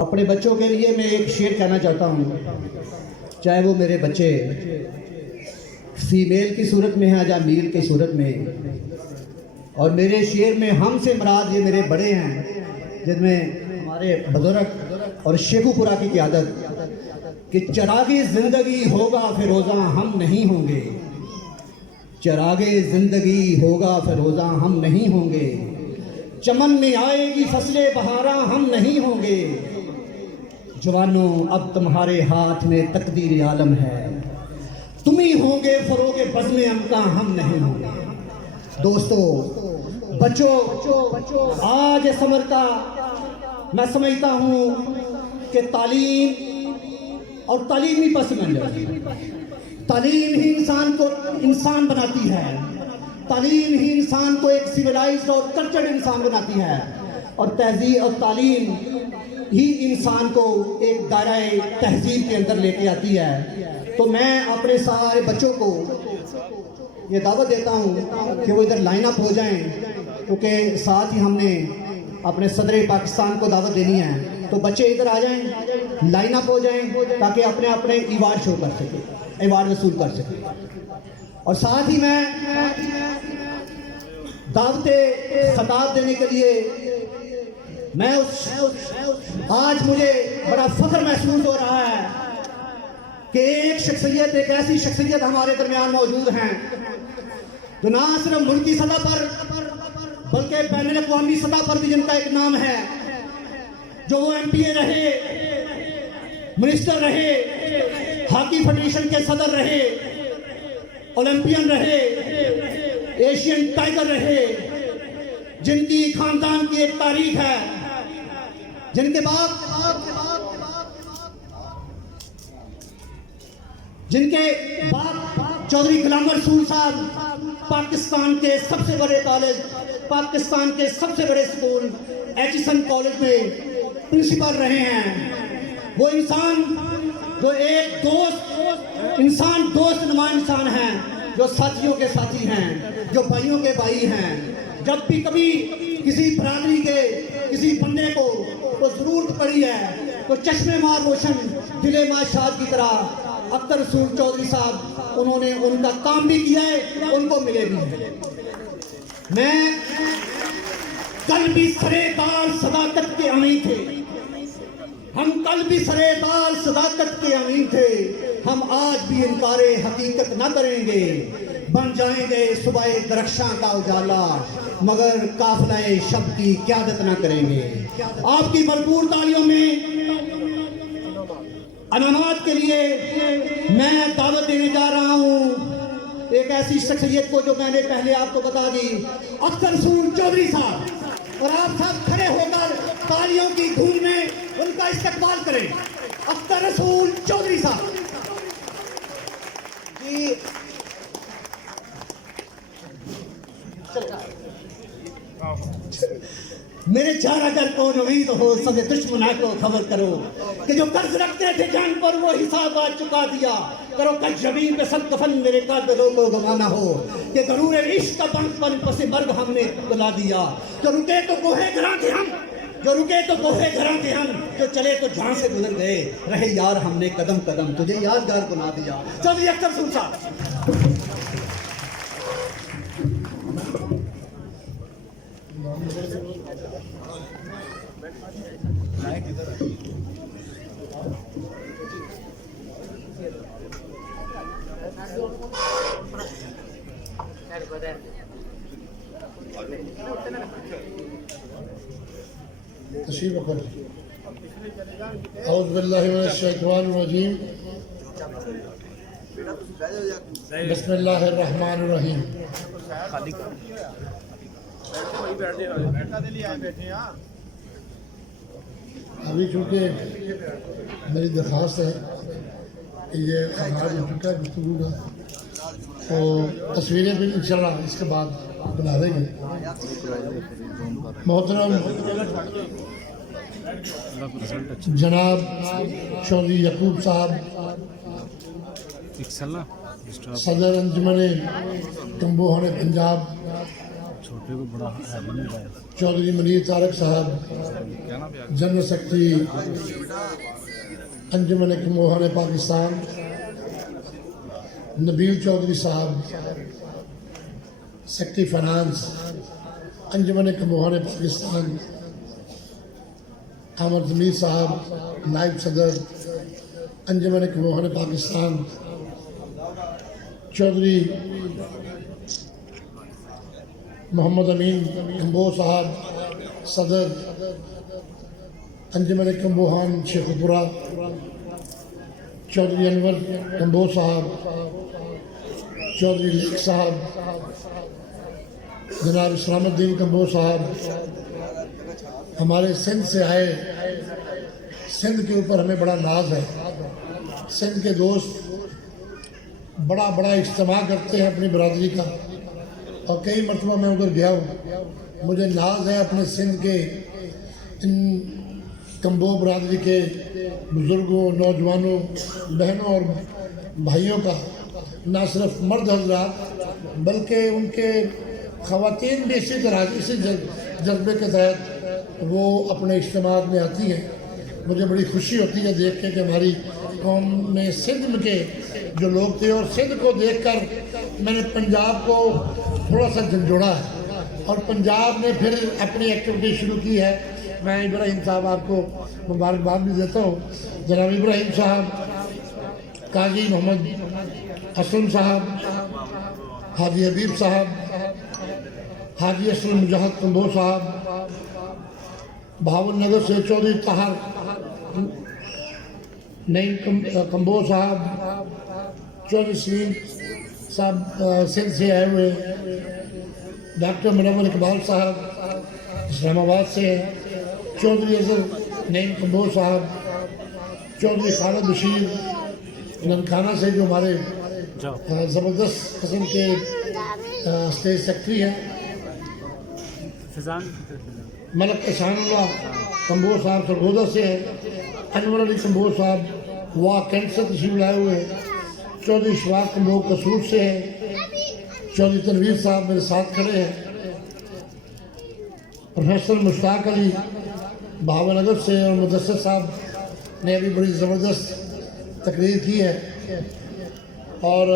अपने बच्चों के लिए मैं एक शेर कहना चाहता हूँ, चाहे वो मेरे बच्चे फीमेल की सूरत में हैं या मेल की सूरत में। और मेरे शेर में हम से मुराद ये मेरे बड़े हैं, जिनमें हमारे बुजुर्ग और शेखुपुरा की क़यादत कि चरागे ज़िंदगी होगा फिरोज़ा हम नहीं होंगे, चरागे ज़िंदगी होगा फिरोज़ा हम नहीं होंगे, चमन में आएगी फसलें बहारा हम नहीं होंगे, जवानों अब तुम्हारे हाथ में तकदीर आलम है, तुम ही होंगे फरोगे बज़्म अमका हम नहीं होंगे। दोस्तों, बच्चों, आज समर का मैं समझता हूँ कि तालीम और तालीमी पस मंज़र, तालीम ही इंसान को इंसान बनाती है, तालीम ही इंसान को एक सिविलाइज्ड और कल्चर्ड इंसान बनाती है, और तहजीब और तालीम ही इंसान को एक दायरे तहजीब के अंदर लेके आती है। तो मैं अपने सारे बच्चों को ये दावत देता हूँ कि वो इधर लाइन अप हो जाएं, क्योंकि साथ ही हमने अपने सदर पाकिस्तान को दावत देनी है। तो बच्चे इधर आ जाएं, लाइन अप हो जाएं, ताकि अपने अपने अवार्ड शो कर सकें, अवार्ड वसूल कर सकें। और साथ ही मैं दावते खिताब देने के लिए मैं आज मुझे बड़ा फख्र महसूस हो रहा है कि एक शख्सियत, एक ऐसी शख्सियत हमारे दरमियान मौजूद हैं जो ना सिर्फ मुल्की सतह पर बल्कि बैनुल अक़वामी सतह पर भी जिनका एक नाम है, जो वो MPA रहे, मिनिस्टर रहे, हॉकी फेडरेशन के सदर रहे, ओलंपियन रहे, एशियन टाइगर रहे, जिनकी खानदान की एक तारीख है, जिनके बाप चौधरी गुलाम रसूल साहब पाकिस्तान के सबसे बड़े कॉलेज, पाकिस्तान के सबसे बड़े स्कूल एचिसन कॉलेज में प्रिंसिपल रहे हैं। वो इंसान जो एक दोस्त नुमा इंसान हैं, जो साथियों के साथी हैं, जो भाइयों के भाई हैं। जब भी कभी किसी बरादरी के किसी बंदे को जरूरत पड़ी है तो चश्मे मार रोशन दिले माशाद की तरह अख्तर रसूल चौधरी साहब, उन्होंने उनका काम भी किया है, उनको मिले भी हैं। मैं कल भी सरेदार सदाकत के अमीन थे, हम कल भी सरेदार सदाकत के अमीन थे, हम आज भी इनकारे हकीकत न करेंगे, बन जाएंगे सुबह दरख्शां का उजाला, मगर काफिले शब्द की क़यादत न करेंगे। आपकी भरपूर तालियों में अनामात के लिए मैं दावत देने जा रहा हूँ एक ऐसी शख्सियत को जो मैंने पहले आपको बता दी, अख्तर रसूल चौधरी साहब। और आप सब खड़े होकर तालियों की धूम में उनका इस्तकबाल करें। अख्तर रसूल चौधरी साहब जी। मेरे चार अगर को उम्मीद हो सब दुश्मना को खबर करो कि जो कर्ज रखते थे जान पर वो हिसाब आज चुका दिया, करो कल जमीन पे सब कफन मेरे कातिलों को गवाना हो कि गरूर इश्क का बंकपन पसे मर्ग हमने बुला दिया। जो रुके तो कोहे घरा थे हम, जो रुके तो कोहे घरा थे हम, जो चले तो जहां से गुजर गए, रहे यार हमने कदम कदम तुझे यादगार बना दिया। चलिए अख्तर रसूल साहब। औज़ुबिल्लाहिमिनश्शैतानिर्रजीम, बिस्मिल्लाहिर्रहमानिर्रहीम। अभी चूँकि मेरी दरख्वास्त है कि ये आगाज़ हो चुका है गुफ्तगू का, तो तस्वीरें भी इंशाल्लाह इसके बाद बना देंगे। मोहतरम जनाब चौधरी यकूब साहब, सदर अंजुमन तंबोहन पंजाब, चौधरी मनीर तारक साहब, जनरल सेक्रेटरी अंजुमन मोहन पाकिस्तान, नबील चौधरी साहब, सेक्रेटरी फाइनेंस अंजुमन मोहन पाकिस्तान, अहमद जमीर साहब, नायब सदर अंजुमन मोहन पाकिस्तान, चौधरी मोहम्मद अमीन कम्बो साहब, सदर अंजुमन कम्बोहान शेखपुरा, चौधरी अनवर कम्बो साहब, चौधरी लेख साहब, जनाब इस्लामुद्दीन कम्बो साहब, हमारे सिंध से आए। सिंध के ऊपर हमें बड़ा नाज है। सिंध के दोस्त बड़ा बड़ा इज्तिमा करते हैं अपनी बरादरी का, और कई मरतबा मैं उधर गया हूँ। मुझे नाज है अपने सिंध के इन कम्बो बरादरी के बुज़ुर्गों, नौजवानों, बहनों और भाइयों का। न सिर्फ मर्द हजरात बल्कि उनके ख़वातीन भी इसी तरह इसी जज्बे के तहत वो अपने इज्तिमात में आती हैं। मुझे बड़ी खुशी होती है देख के कि हमारी कौम में सिंध के जो लोग थे, और सिंध को देखकर मैंने पंजाब को थोड़ा सा झंझोड़ा है, और पंजाब ने फिर अपनी एक्टिविटी शुरू की है। मैं इब्राहिम साहब आपको मुबारकबाद भी देता हूँ। जनाब इब्राहिम साहब, काजी मोहम्मद असलम साहब, हाजी हबीब साहब, हाजी असलम मुजाहिद कम्बो साहब, भावन नगर से चौधरी ताहर नईम कम्बो साहब, चौधरी सलीम साहब सिंध से आए हुए, डॉक्टर मुनव्वर इकबाल साहब इस्लामाबाद से हैं, चौधरी अजहर नईम कम्बो साहब, चौधरी खालिद बशीर ननखाना से जो हमारे ज़बरदस्त किस्म के स्टेट सेक्रेटरी हैं, मलक एहसानुल्लाह कम्बो साहब सरगोदा से हैं, अनवर अली कम्बो साहब वाह कैंट से तशरीफ लाए हुए हैं, चौधरी शवाक कम्बो कसूर से हैं, चौधरी तनवीर साहब मेरे साथ खड़े हैं, प्रोफेसर मुश्ताक अली भावनगर से, और मुदस्सिर साहब ने अभी बड़ी ज़बरदस्त तकरीर की है। और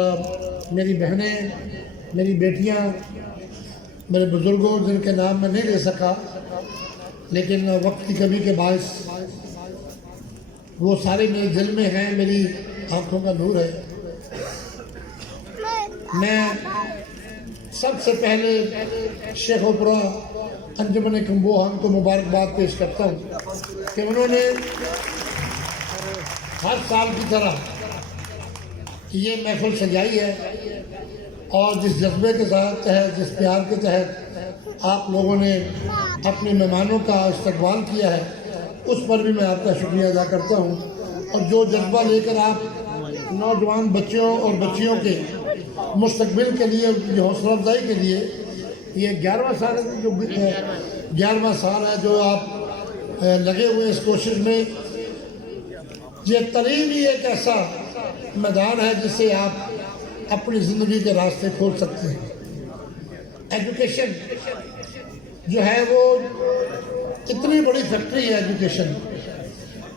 मेरी बहनें, मेरी बेटियां, मेरे बुज़ुर्गों जिनके नाम मैं नहीं ले सका, लेकिन वक्त की कमी के बायस वो सारे मेरे दिल में हैं, मेरी आँखों का नूर है। मैं सबसे पहले शेखपुरा अंजुमन कम्बोहान को मुबारकबाद पेश करता हूँ कि उन्होंने हर साल की तरह ये महफिल सजाई है, और जिस जज्बे के तहत, जिस प्यार के तहत आप लोगों ने अपने मेहमानों का इस्तकबाल किया है, उस पर भी मैं आपका शुक्रिया अदा करता हूँ। और जो जज्बा लेकर आप नौजवान बच्चों और बच्चियों के मुस्तकबिल के लिए, उनकी हौसला अफजाई के लिए, ये 11वां साल है, जो 11वां साल है जो आप लगे हुए इस कोशिश में। ये तालीम ही एक ऐसा मैदान है जिससे आप अपनी ज़िंदगी के रास्ते खोल सकते हैं। एजुकेशन जो है वो इतनी बड़ी फैक्ट्री है एजुकेशन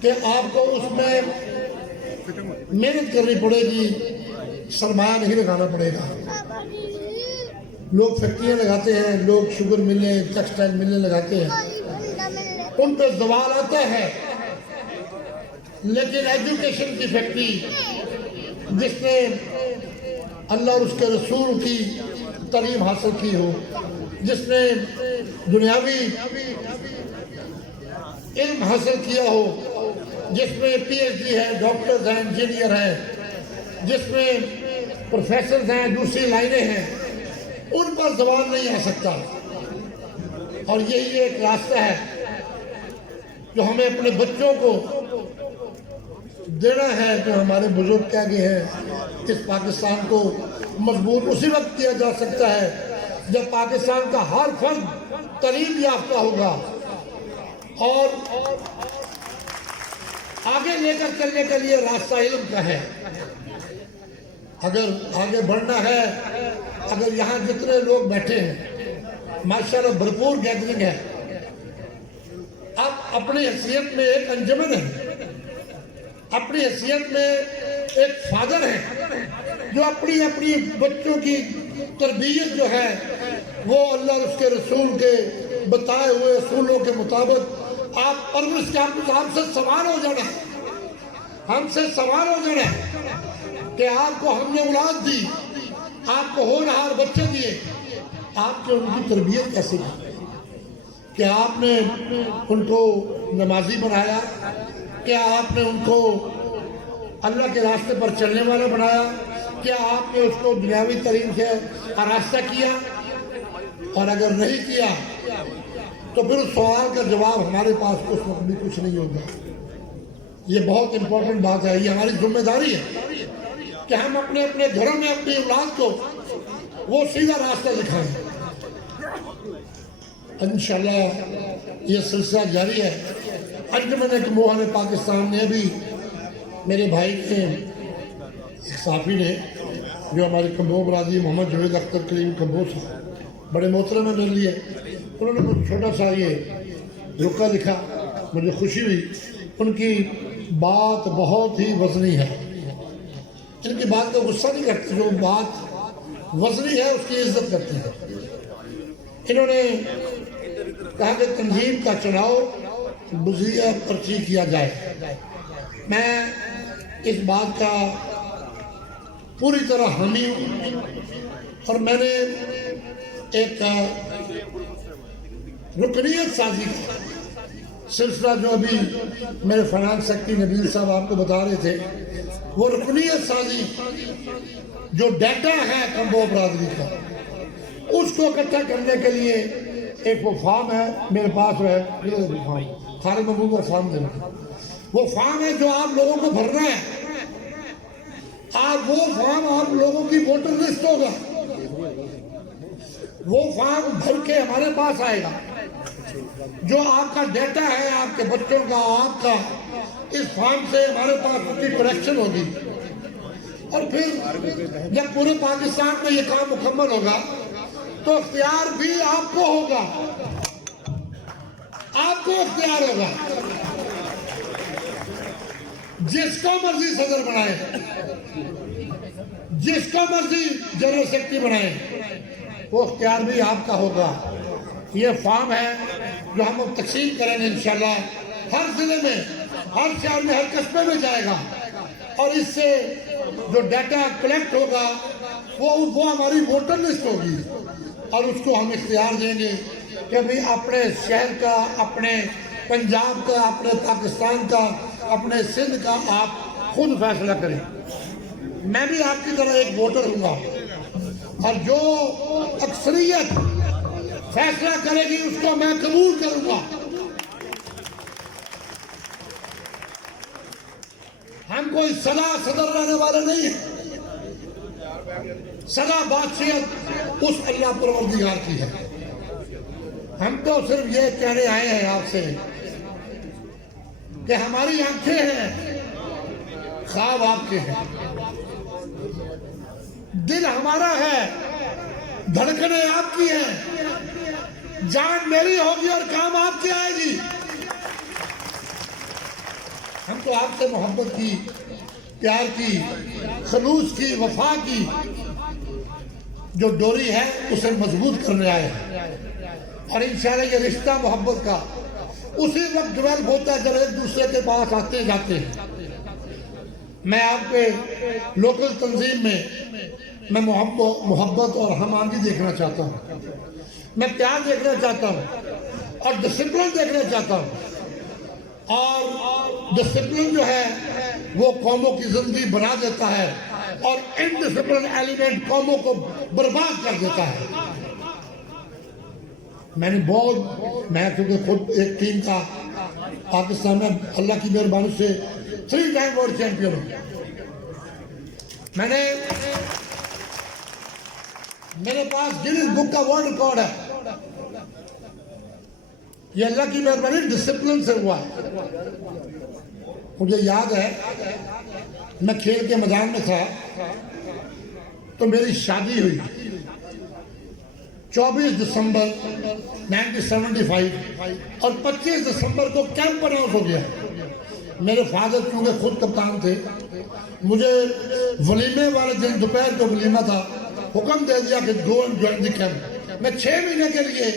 कि आपको उसमें मेहनत करनी पड़ेगी, सरमाया नहीं लगाना पड़ेगा। लोग फैक्ट्रियाँ लगाते हैं, लोग शुगर मिलें, टेक्सटाइल मिलें लगाते हैं, उन पर सवाल आता है। लेकिन एजुकेशन की फैक्ट्री जिसने अल्लाह और उसके रसूल की तालीम हासिल की हो, जिसने दुनियावी इल्म हासिल किया हो, जिसमें PhD है, डॉक्टर्स हैं, इंजीनियर हैं, जिसमें प्रोफेसर हैं, दूसरी लाइनें हैं, उन पर सवाल नहीं आ सकता। और यही एक रास्ता है जो हमें अपने बच्चों को देना है। जो हमारे बुजुर्ग कह गए हैं, इस पाकिस्तान को मजबूत उसी वक्त किया जा सकता है जब पाकिस्तान का हर फर्द तालीम याफ्ता होगा, और आगे लेकर चलने के लिए रास्ता इल्म का है। अगर आगे बढ़ना है, अगर यहाँ जितने लोग बैठे हैं माशाल्लाह भरपूर गैदरिंग है। आप अपनी हैसियत में एक अंजमन है, अपनी हैसियत में एक फादर है जो अपनी अपनी बच्चों की तरबियत जो है वो अल्लाह और उसके रसूल के बताए हुए असूलों के मुताबिक आप परवरिश के हमसे सवाल हो जाना है, हमसे सवाल हो जाना है कि आपको हमने औलाद दी, आपको होनहार बच्चे दिए, आपने उनकी तरबियत कैसे की? क्या आपने उनको नमाजी बनाया? क्या आपने उनको अल्लाह के रास्ते पर चलने वाला बनाया? क्या आपने उसको दुनियावी तरीन से आरास्ता किया? और अगर नहीं किया तो फिर उस सवाल का जवाब हमारे पास उस वक्त भी कुछ नहीं होगा। ये बहुत इंपॉर्टेंट बात है, ये हमारी जिम्मेदारी है कि हम अपने अपने घरों में अपनी औलाद को वो सीधा रास्ता दिखाएं। इंशाल्लाह ये सिलसिला जारी है। अंजुमन मोहन पाकिस्तान ने भी मेरे भाई ने एक साफी ने जो हमारे कम्बो बरादरी मोहम्मद जवेद अख्तर करीम कम्बो साहब बड़े मोहतरम है मेरे लिए, उन्होंने मुझे छोटा सा ये रुका लिखा, मुझे खुशी हुई। उनकी बात बहुत ही वजनी है, इनकी बात का गुस्सा नहीं करते, जो बात वजनी है उसकी इज्जत करते हैं। इन्होंने कहा कि तंजीम का चुनाव बुज़िया पर्ची किया जाए। मैं इस बात का पूरी तरह हामी हूँ और मैंने एक रुकनीयत साजी का सिलसिला जो अभी मेरे फाइनेंस सेक्रेटरी नबील साहब आपको बता रहे थे, वो रुकनीयत साजी जो डाटा है कम्बो बरादरी का उसको इकट्ठा करने के लिए एक वो फॉर्म है मेरे पास है, खालिद महमूद का फॉर्म देना, वो फॉर्म है जो आप लोगों को भरना है। आप वो फॉर्म आप लोगों की वोटर लिस्ट होगा, वो फॉर्म भर के हमारे पास आएगा। जो आपका डेटा है आपके बच्चों का आपका, इस फॉर्म से हमारे पास उसकी करेक्शन होगी और फिर जब पूरे पाकिस्तान में ये काम मुकम्मल होगा तो इख्तियार भी आपको होगा, आपको इख्तियार होगा। जिसको मर्जी सदर बनाए, जिसको मर्जी जनरल सेक्रेटरी बनाए, वो इख्तियार भी आपका होगा। ये फॉर्म है जो हम तकसीम करेंगे इंशाल्लाह, हर जिले में, हर शहर में, हर कस्बे में जाएगा और इससे जो डाटा कलेक्ट होगा वो हमारी वोटर लिस्ट होगी और उसको हम इख्तियार देंगे कि भाई अपने शहर का, अपने पंजाब का, अपने पाकिस्तान का, अपने सिंध का आप खुद फैसला करें। मैं भी आपकी तरह एक वोटर हूँगा और जो अक्सरियत फैसला करेगी उसको मैं कबूल करूँगा। हम कोई सदा सदर रहने वाले नहीं है, सदा बादशाहत उस अल्लाह परवरदिगार की है। हम तो सिर्फ ये कहने आए हैं आपसे कि हमारी आंखें हैं, ख्वाब आपके हैं, दिल हमारा है, धड़कनें आपकी हैं, जान मेरी होगी और काम आपकी आएगी। हम तो आपसे मोहब्बत की, प्यार की, खलूस की, वफा की जो डोरी है उसे मजबूत करने आए हैं और इंशाल्लाह ये रिश्ता मोहब्बत का उसी वक्त डेवलप होता है जब एक दूसरे के पास आते जाते हैं। मैं आपके लोकल तंजीम में मैं मोहब्बत और हम आंगी देखना चाहता हूँ, मैं प्यार देखना चाहता हूँ और डिसिप्लिन देखना चाहता हूँ। और डिसिप्लिन जो है वो कौमों की जिंदगी बना देता है और इनडिसिप्लिन एलिमेंट कौमों को बर्बाद कर देता है। मैं क्योंकि खुद एक टीम का पाकिस्तान में अल्लाह की मेहरबानी से 3 टाइम वर्ल्ड चैंपियन हूँ। मेरे पास गिनीज बुक का वर्ल्ड रिकॉर्ड है। ये अल्लाह की मेहरबानी डिसिप्लिन से हुआ है। मुझे याद है मैं खेल के मैदान में था तो मेरी शादी हुई 24 दिसंबर 1975 और 25 दिसंबर को कैंप अनाउंस हो गया। मेरे फादर क्योंकि खुद कप्तान थे, मुझे वलीमे वाले दिन दोपहर को वलीमा था, हुक्म दे दिया कि go and join the camp. मैं 6 महीने के लिए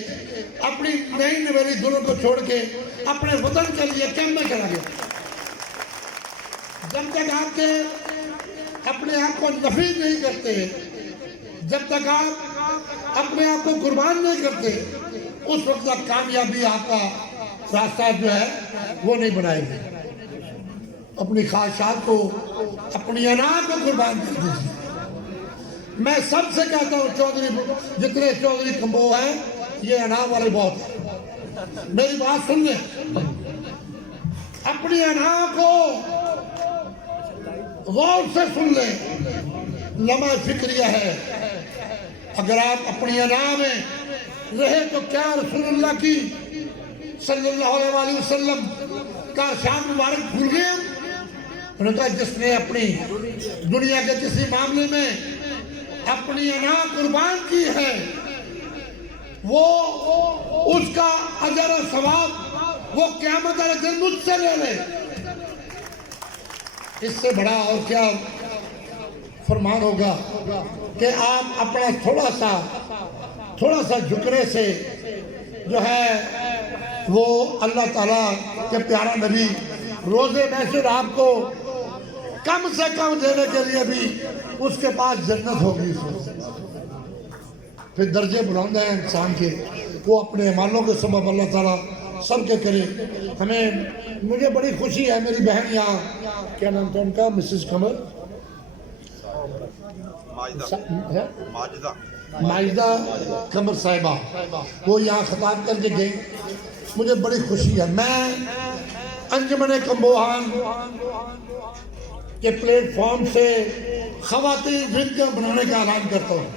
अपनी नई नवेली दुल्हन को छोड़ के अपने वतन के लिए कैंप में चला गया। जब तक आपके अपने आप को नफी नहीं करते, जब तक आप अपने आप को कुर्बान नहीं करते, उस वक्त तक कामयाबी आपका रास्ता जो है वो नहीं बनाएगी। अपनी ख्वाहिशात को, अपनी अना को कुर्बान कर दीजिए। मैं सबसे कहता हूँ, चौधरी जितने चौधरी कंबो हैं, ये अना वाले बहुत हैं। मेरी बात सुन ले, अपनी अना को गौर से सुन ले। लम्हा फिक्रिया है, अगर आप अपनी अना में रहे तो क्या रसूलुल्लाह की सल्लल्लाहु अलैहि वसल्लम का शान मुबारक भूल गए? उन्होंने कहा जिसने अपनी दुनिया के किसी मामले में अपनी अना कुर्बान की है, वो उसका अजर और सवाब वो क़यामत वाले दिन मुझसे ले ले। इससे बड़ा और क्या फरमान होगा कि आप अपना थोड़ा सा झुकने से जो है वो अल्लाह ताला के प्यारा नबी रोज़े महशर आपको कम से कम देने के लिए भी उसके पास जन्नत होगी। फिर दर्जे बुलंद हैं इंसान के, वो अपने अमालों के सबब अल्लाह ताला सबके करे। हमें मुझे बड़ी खुशी है, मेरी बहन यहाँ, क्या नाम था उनका, मिसेस कमर माजिदा कमर साहिबा, वो यहाँ खिताब करके गई। मुझे बड़ी खुशी है। मैं अंजुमन कम्बोहान के प्लेटफॉर्म से खवातीन जिंदगियां बनाने का ऐलान करता हूँ।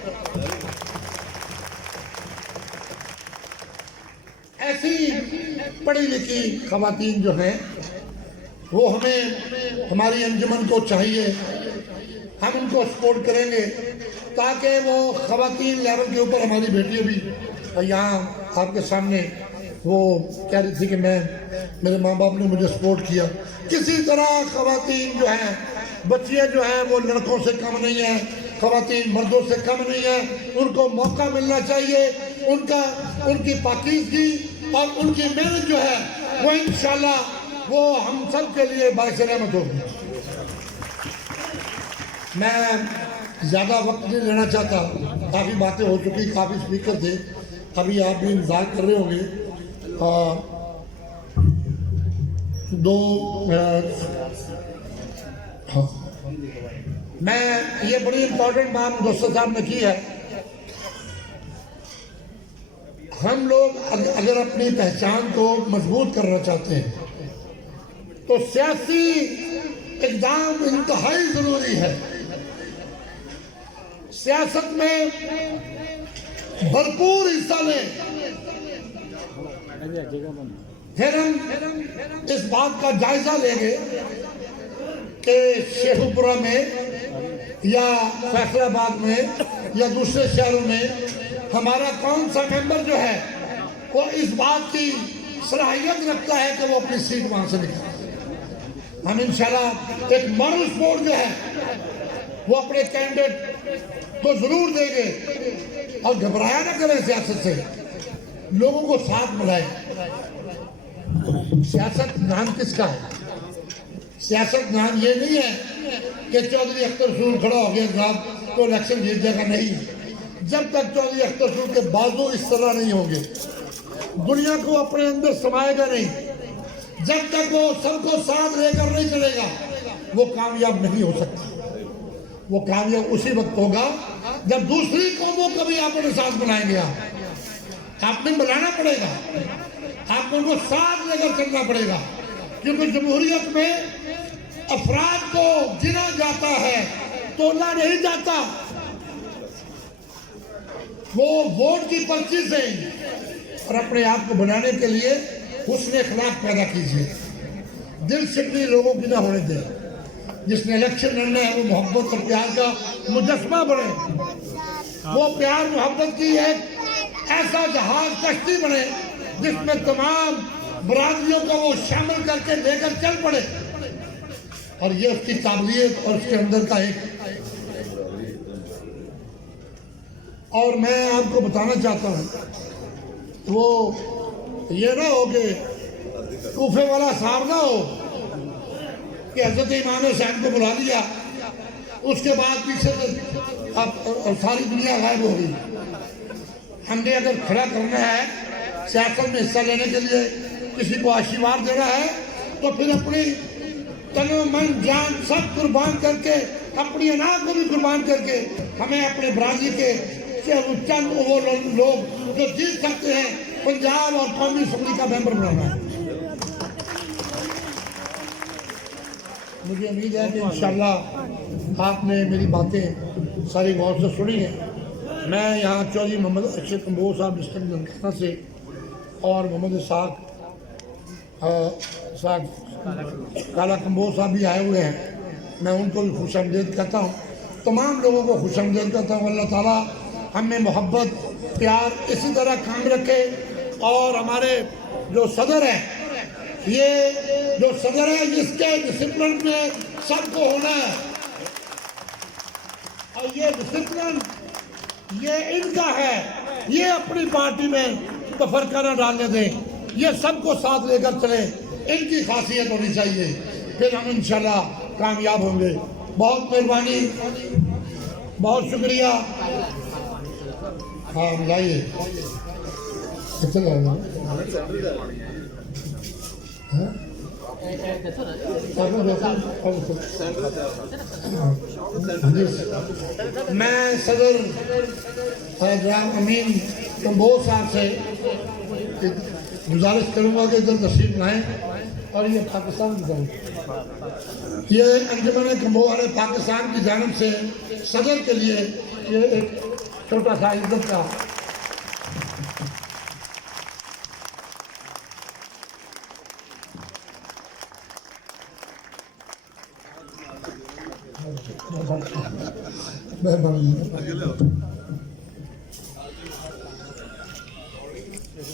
ऐसी पढ़ी लिखी खवातीन जो हैं वो हमें, हमारी अंजुमन को चाहिए, हम उनको सपोर्ट करेंगे ताकि वो खवातीन लेवल के ऊपर हमारी बेटियाँ भी यहाँ आपके सामने वो कह रही थी कि मेरे माँ बाप ने मुझे सपोर्ट किया। किसी तरह खवातीन जो हैं, बच्चियाँ जो हैं वो लड़कों से कम नहीं है, खवातीन मर्दों से कम नहीं है, उनको मौका मिलना चाहिए। उनकी पाकीज़गी और उनकी मेहनत जो है वो इंशाल्लाह वो हम सब के लिए बाइस रहमत होगी। मैं ज़्यादा वक्त नहीं लेना चाहता, काफ़ी बातें हो चुकी, काफ़ी स्पीकर थे, अभी आप भी इंतज़ार कर रहे होंगे। मैं ये बड़ी इम्पोर्टेंट बात दोस्तों साहब ने की है। हम लोग अगर अपनी पहचान को मजबूत करना चाहते हैं तो सियासी इक़दाम इंतहाई ज़रूरी है। सियासत में भरपूर हिस्सा लें। फिर हम इस बात का जायजा लेंगे कि शेखुपुरा में या फैसलाबाद में या दूसरे शहरों में हमारा कौन सा मेंबर जो है वो इस बात की सलाहियत रखता है कि वो अपनी सीट वहां से निकाले। हम इंशाल्लाह एक मॉडल स्पोर्ट जो है वो अपने कैंडिडेट को जरूर देंगे और घबराया ना करें सियासत से, लोगों को साथ मिलाएं। सियासत नाम किसका है? सियासत नाम ये नहीं है कि चौधरी अख्तर रसूल खड़ा हो गया जनाब तो इलेक्शन जीत जाएगा। नहीं, जब तक चौधरी अख्तर रसूल के बाजू इस तरह नहीं होंगे, दुनिया को अपने अंदर समाएगा नहीं, जब तक वो सबको साथ लेकर नहीं चलेगा वो कामयाब नहीं हो सकता। वो कामयाब उसी वक्त होगा जब दूसरी कौमों को भी अपने साथ बनाएंगे। आपने बनाना पड़ेगा, आपको उनको साथ लेकर चलना पड़ेगा, क्योंकि जमहूरियत में अफराद को गिना जाता है, तोला नहीं जाता। वो वोट की पर्ची से और अपने आप को बनाने के लिए हुस्न अखलाक पैदा कीजिए। दिल शिकनी लोगों की ना होने दें। जिसने इलेक्शन लड़ना है वो मोहब्बत और प्यार का मुजस्मा बने, वो प्यार मोहब्बत की एक ऐसा जहाज कश्ती बने जिसमें तमाम बरादरियों को वो शामिल करके लेकर चल पड़े। और ये उसकी काबिलियत और उसके अंदर का एक। और मैं आपको बताना चाहता हूँ वो ये ना हो कि कूफे वाला साहब ना हो कि हजरत इमाम हुसैन को बुला लिया, उसके बाद पीछे से अब सारी दुनिया गायब हो गई। हमने अगर खड़ा करना है सियासत में हिस्सा लेने के लिए, किसी को आशीर्वाद देना है, तो फिर अपनी तनो मन जान सब कुर्बान करके, अपनी अनाज को भी कुर्बान करके हमें अपने बरादरी के चंद वो लोग जो जीत सकते हैं पंजाब और कौमी असम्बली का मेंबर बनाना है। मुझे उम्मीद है कि इंशाल्लाह आपने मेरी बातें सारी गौर से सुनी हैं। मैं यहाँ चौधरी मोहम्मद अरशद कंबोज साहब डिस्ट्रिक्ट ननकाना से और मोहम्मद इसाक काला कंबोज साहब भी आए हुए हैं। मैं उनको भी खुशामदीद कहता हूँ, तमाम लोगों को खुशामदीद कहता हूँ। अल्लाह ताला हमें मोहब्बत प्यार इसी तरह काम रखे। और हमारे जो सदर हैं, ये जो सदर है इसके डिसिप्लिन में सबको होना है। और ये डिसिप्लिन ये इनका है, ये अपनी पार्टी में तफरका न डालने दें, ये सबको साथ लेकर चले, इनकी खासियत होनी चाहिए, फिर हम इंशाल्लाह कामयाब होंगे। बहुत मेहरबानी, बहुत शुक्रिया। हाँ बताइए कितने लगेगा? मैं सदर राम अमीन कंबोज साहब से गुजारिश करूंगा कि इधर तशरीफ लाएं। और ये पाकिस्तान की जानब, ये अंजुमन कंबोज पाकिस्तान की जानब से सदर के लिए ये एक छोटा सा इज्जत का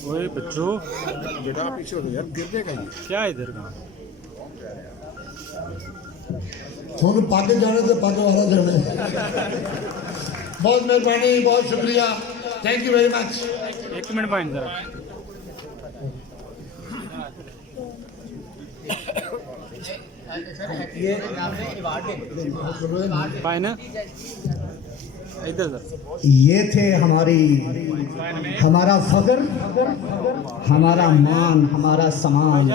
ओए बच्चों, बेटा पीछे हो यार, गिर देगा ये। क्या इधर का थोड़ा पाके जाने से पाके वाला जाने। बहुत मेहरबानी, बहुत शुक्रिया, थैंक यू वेरी मच। एक मिनट पाइन जरा। पाइन इधर सर। ये थे हमारा फख्र, हमारा मान, हमारा सम्मान।